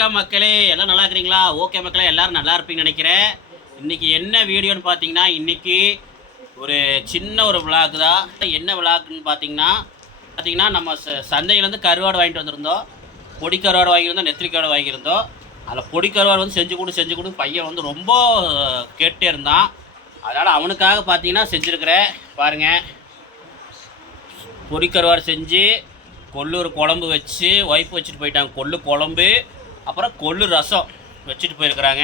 வணக்கம் மக்களே. எல்லாம் நல்லா இருக்கிறீங்களா? ஓகே மக்களே எல்லாரும் நல்லா இருப்பீங்கன்னு நினைக்கிறேன். இன்னைக்கு என்ன வீடியோன்னு பார்த்தீங்கன்னா இன்னைக்கு ஒரு சின்ன ஒரு விளாக் தான். என்ன விளாக்னு பார்த்தீங்கன்னா பார்த்தீங்கன்னா நம்ம ச- சந்தையிலேருந்து கருவாடு வாங்கிட்டு வந்திருந்தோம். பொடி கருவாடு வாங்கியிருந்தோம் நெத்திலி கருவாடு வாங்கியிருந்தோம். அதில் பொடி கருவாடு வந்து செஞ்சு கொடு செஞ்சு கொடு. பையன் வந்து ரொம்ப கேட்டே இருந்தான். அதனால் அவனுக்காக பார்த்தீங்கன்னா செஞ்சுருக்கிறேன். பாருங்கள் பொடி கருவாடு செஞ்சு கொள்ளு ஒரு குழம்பு வச்சு ஒய்ஃப் வச்சுட்டு போயிட்டாங்க. கொள்ளு குழம்பு. அப்புறம் கொள்ளு ரசம் வச்சுட்டு போயிருக்கிறாங்க.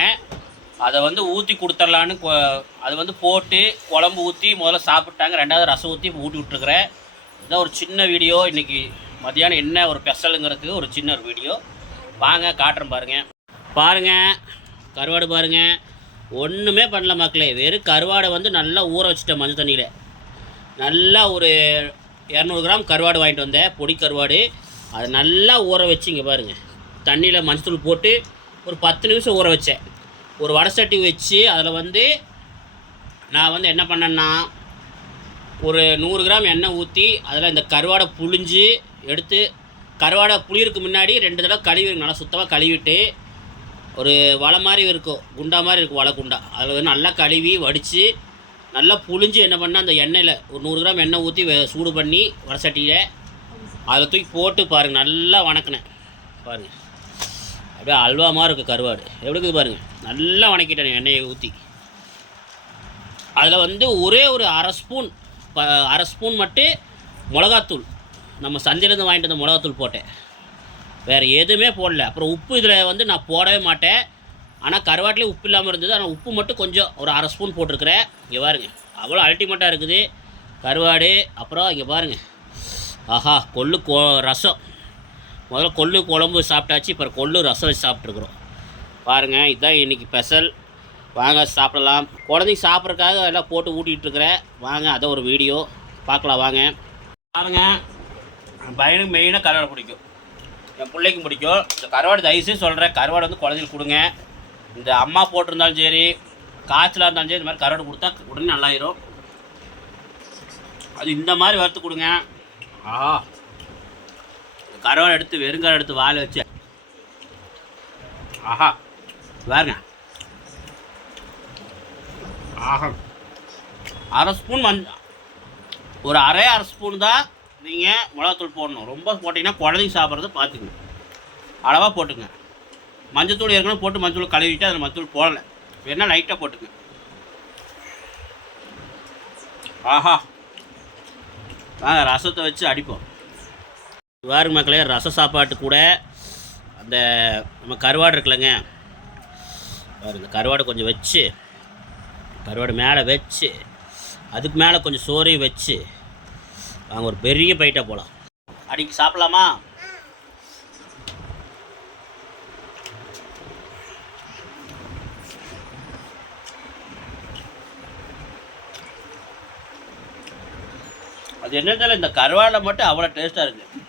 அதை வந்து ஊற்றி கொடுத்துர்லான்னு கொ- அது வந்து போட்டு குழம்பு ஊற்றி முதல்ல சாப்பிட்டாங்க. ரெண்டாவது ரசம் ஊற்றி ஊட்டி விட்ருக்குறேன் இதுதான் ஒரு சின்ன வீடியோ. இன்றைக்கி மதியானம் என்ன ஒரு ஸ்பெஷலுங்கிறதுக்கு ஒரு சின்ன ஒரு வீடியோ. வாங்க காட்டுறேன் பாருங்கள் பாருங்கள் கருவாடு பாருங்கள் ஒன்றுமே பண்ணல மக்களே. வெறும் கருவாடை வந்து நல்லா ஊற வச்சுட்டேன் மஞ்சள் தண்ணியில். நல்லா ஒரு இரநூறு கிராம் கருவாடு வாங்கிட்டு வந்தேன். பொடி கருவாடு. அதை நல்லா ஊற வச்சு இங்கே பாருங்கள் தண்ணியில் மஞ்சத்தூள் போட்டு ஒரு பத்து நிமிஷம் ஊற வச்சேன். ஒரு வடை சட்டி வச்சு அதில் வந்து நான் வந்து என்ன பண்ணேன்னா ஒரு நூறு கிராம் எண்ணெய் ஊற்றி அதில் இந்த கருவாடை புழிஞ்சு எடுத்து கருவாடை புளியிருக்கு முன்னாடி ரெண்டு தடவை கழுவி நல்லா சுத்தமாக கழுவிட்டு ஒரு வலை மாதிரி இருக்கும். குண்டா மாதிரி இருக்கும் வலை குண்டா. அதில் வந்து நல்லா கழுவி வடித்து நல்லா புழிஞ்சு என்ன பண்ணால் அந்த எண்ணெயில் ஒரு நூறு கிராம் எண்ணெய் ஊற்றி சூடு பண்ணி வடை சட்டியில் அதில் தூக்கி போட்டு பாருங்கள் நல்லா வணக்கினேன். பாருங்கள் அப்படியே அல்வா மாதிரி இருக்குது கருவாடு. எப்படி இருக்குது பாருங்கள் நல்லா வணக்கிட்டேன் எண்ணெயை ஊற்றி அதில் வந்து ஒரே ஒரு அரை ஸ்பூன் ப அரை ஸ்பூன் மட்டும் மிளகாத்தூள். நம்ம சந்தையிலேருந்து வாங்கிட்டு வந்த மிளகாத்தூள் போட்டேன். வேறு எதுவுமே போடல. அப்புறம் உப்பு இதில் வந்து நான் போடவே மாட்டேன். ஆனால் கருவாட்டிலே உப்பு இல்லாமல் இருந்தது. ஆனால் உப்பு மட்டும் கொஞ்சம் ஒரு அரை ஸ்பூன் போட்டிருக்கிறேன். இங்கே பாருங்கள் அவ்வளோ அல்டிமேட்டாக இருக்குது. கருவாடு அப்புறம் இங்கே பாருங்கள் ஆஹா கொள்ளு கோ ரசம். முதல்ல கொள்ளு குழம்பு சாப்பிட்டாச்சு இப்போ கொள்ளு ரசம் வச்சு சாப்பிட்ருக்குறோம் பாருங்கள் இதுதான் இன்றைக்கி ஸ்பெஷல் வாங்க சாப்பிடலாம். குழந்தைங்க சாப்பிட்றதுக்காக எல்லாம் போட்டு ஊட்டிகிட்ருக்குறேன் வாங்க அதான் ஒரு வீடியோ பார்க்கலாம் வாங்க. பாருங்க என் பையனுக்கு மெயினாக கருவாடு பிடிக்கும். என் பிள்ளைக்கும் பிடிக்கும். இந்த கருவாடு தயவுசே சொல்கிறேன் கருவாடு வந்து குழந்தைங்களுக்கு கொடுங்க. இந்த அம்மா போட்டிருந்தாலும் சரி காய்ச்சலாக இருந்தாலும் சரி இந்த மாதிரி கருவாடு கொடுத்தா உடனே நல்லாயிரும். அது இந்த மாதிரி வறுத்து கொடுங்க. ஆஹா இந்த எடுத்து வெறுங்காரம் எடுத்து வாழை வச்சு. ஆஹா. பாருங்க. ஆஹா. அரை ஸ்பூன் மஞ் ஒரு அரை அரை ஸ்பூன் தான் நீங்கள் மிளகாத்தூள் போடணும். ரொம்ப போட்டிங்கன்னா குழந்தைங்க சாப்பிட்றது பார்த்துக்கணும். அளவாக போட்டுங்க மஞ்சத்தூள் ஏற்கனவே போட்டு மஞ்சள் கழுவிட்டு அதில் மஞ்சள் போடலை. வேணால் லைட்டாக போட்டுங்க ஆஹா. வாங்க ரசத்தை வச்சு அடிப்போம். பாருங்க மக்களே ரச சாப்பாட்டு கூட அந்த நம்ம கருவாடு இருக்குல்லங்க. இந்த கருவாடு கொஞ்சம் வச்சு கருவாடு மேலே வச்சு அதுக்கு மேலே கொஞ்சம் சோறையும் வச்சு வாங்க ஒரு பெரிய பைட்டாக போகலாம் அடிக்கி சாப்பிட்லாமா? அது என்ன தெரியல இந்த கருவாடை மட்டும் அவ்வளோ டேஸ்ட்டாக இருக்குது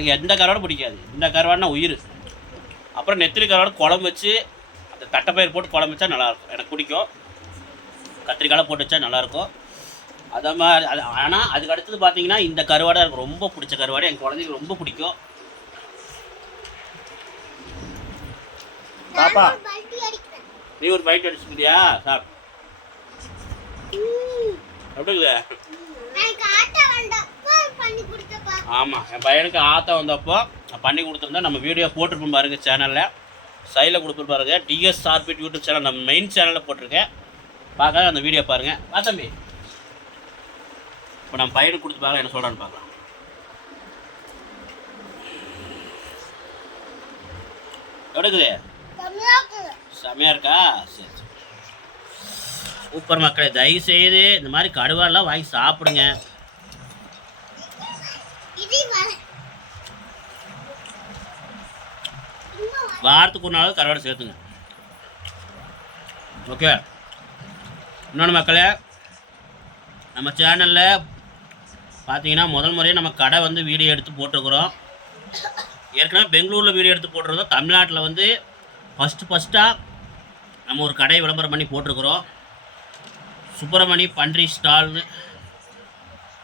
எனக்கு எந்த கருவாடும் பிடிக்காது. இந்த கருவாடுனா உயிர். அப்புறம் நெத்திலி கருவாடு குழம்பு வச்சு அந்த தட்டைப்பயிர் போட்டு குழம்பு வச்சா நல்லாயிருக்கும். எனக்கு பிடிக்கும். கத்திரிக்காய் போட்டு வச்சா நல்லாயிருக்கும். அதை மாதிரி அது ஆனால் அதுக்கு அடுத்தது பார்த்தீங்கன்னா இந்த கருவாடை எனக்கு ரொம்ப பிடிச்ச கருவாடு. என் குழந்தைக்கு ரொம்ப பிடிக்கும். பாப்பா நீ ஒரு பைட் அடிச்சுக்கிறியா சாப். எப்படி ஆமாம் என் பையனுக்கு ஆத்தா வந்தப்போ நான் பண்ணி கொடுத்துருந்தேன். நம்ம வீடியோ போட்டிருப்போம் பாருங்க சேனலில் சைடில் கொடுத்துரு பாருங்க. டிஎஸ் ஆர்பிட் யூடியூப் சேனல் நம்ம மெயின் சேனலில் போட்டிருக்கேன். பார்க்க அந்த வீடியோ பாருங்க. வா தம்பி. இப்போ நம்ம பையனுக்கு கொடுத்து பார்க்கலாம் என்ன சொல்கிறான்னு பார்க்கலாம். எடுக்குது செமையாக இருக்கா? சரி சரி. சூப்பர் மக்களே தயவு செய்து இந்த மாதிரி கடுவாடெல்லாம் வாங்கி சாப்பிடுங்க. வாரத்துக்கு ஒரு நாள் கருவாடு சேர்த்துங்க. ஓகே இன்னொன்று மக்களே நம்ம சேனலில் பார்த்தீங்கன்னா முதல் முறையாக நம்ம கடை வந்து வீடியோ எடுத்து போட்டிருக்கிறோம். ஏற்கனவே பெங்களூரில் வீடியோ எடுத்து போட்டிருந்தோம். தமிழ்நாட்டில் வந்து ஃபஸ்ட்டு ஃபஸ்ட்டாக நம்ம ஒரு கடை விளம்பரம் பண்ணி போட்டிருக்கிறோம். சுப்பிரமணி பன்றி ஸ்டால்னு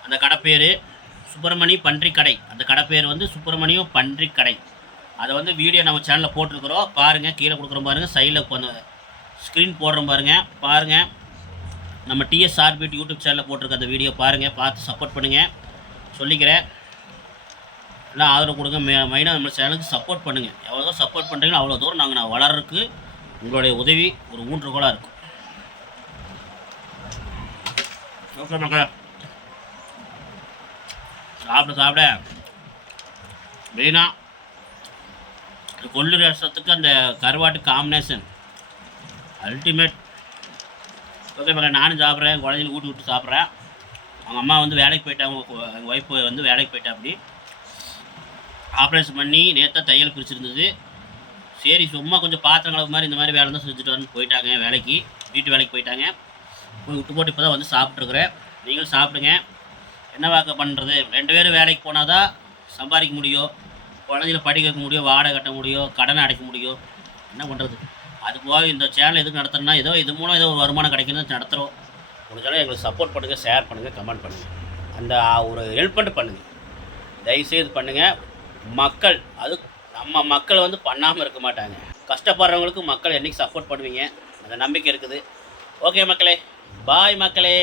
அந்த கடை பேர். சுப்பிரமணி பன்றி கடை. அந்த கடை பேர் வந்து சுப்பிரமணியம் பன்றி கடை. அதை வந்து வீடியோ நம்ம சேனலில் போட்டிருக்கிறோம். பாருங்கள் கீழே கொடுக்குறோம் பாருங்கள் சைடில் கொஞ்சம் ஸ்க்ரீன் போடுறோம் பாருங்கள் பாருங்கள் நம்ம டிஎஸ்ஆர்பிட் யூடியூப் சேனலில் போட்டிருக்க அந்த வீடியோ பாருங்கள் பார்த்து சப்போர்ட் பண்ணுங்கள் சொல்லிக்கிறேன். எல்லாம் ஆதரவு கொடுங்க. மெ மெயினாக நம்ம சேனலுக்கு சப்போர்ட் பண்ணுங்கள் எவ்வளோ தூரம் சப்போர்ட் பண்ணுறீங்களோ அவ்வளோ தூரம் நாங்கள் நான் வளர்றதுக்கு உங்களுடைய உதவி ஒரு ஊன்றுகோலாக இருக்கும். ஓகே மக்கள். சாப்பிட சாப்பிட. மெயினாக கொள்ளு ரசத்துக்கு அந்த கருவாட்டு காம்பினேஷன் அல்டிமேட் ஓகே மக்கள் நானும் சாப்பிட்றேன். குழந்தைங்க ஊட்டி விட்டு சாப்பிட்றேன். அவங்க அம்மா வந்து வேலைக்கு போயிட்டாங்க எங்கள் ஒய்ஃப் வந்து வேலைக்கு போயிட்டா அப்படி. ஆப்ரேஷன் பண்ணி நேற்று தையல் பிரிச்சிருந்தது. சரி சும்மா கொஞ்சம் பாத்திரம் கலவு மாதிரி இந்த மாதிரி வேலை தான் செஞ்சுட்டு வந்து போயிட்டாங்க வேலைக்கு. வீட்டு வேலைக்கு போயிட்டாங்க. போய் விட்டு போட்டு இப்போ தான் வந்து சாப்பிட்ருக்குறேன் நீங்களும் சாப்பிடுங்க. என்ன வாக்க பண்ணுறது ரெண்டு பேரும் வேலைக்கு போனால் தான் சம்பாதிக்க முடியும். குழந்தைகளை படிக்க வைக்க முடியும் வாடகை கட்ட முடியும் கடனை அடைக்க முடியும் என்ன பண்ணுறது அது போக இந்த சேனல் எதுக்கு நடத்துறோம்னா ஏதோ இது மூலம் ஏதோ ஒரு வருமானம் கிடைக்குன்னு நடத்துகிறோம் முடிஞ்சாலும் எங்களுக்கு சப்போர்ட் பண்ணுங்கள் ஷேர் பண்ணுங்கள் கமெண்ட் பண்ணுங்கள் அந்த ஒரு ஹெல்ப் பண்ணிட்டு பண்ணுங்கள் தயவுசெய்து பண்ணுங்கள் மக்கள் அது நம்ம மக்கள் வந்து பண்ணாமல் இருக்க மாட்டாங்க. கஷ்டப்படுறவங்களுக்கு மக்கள் என்றைக்கு சப்போர்ட் பண்ணுவீங்க? அந்த நம்பிக்கை இருக்குது. ஓகே மக்களே பாய் மக்களே.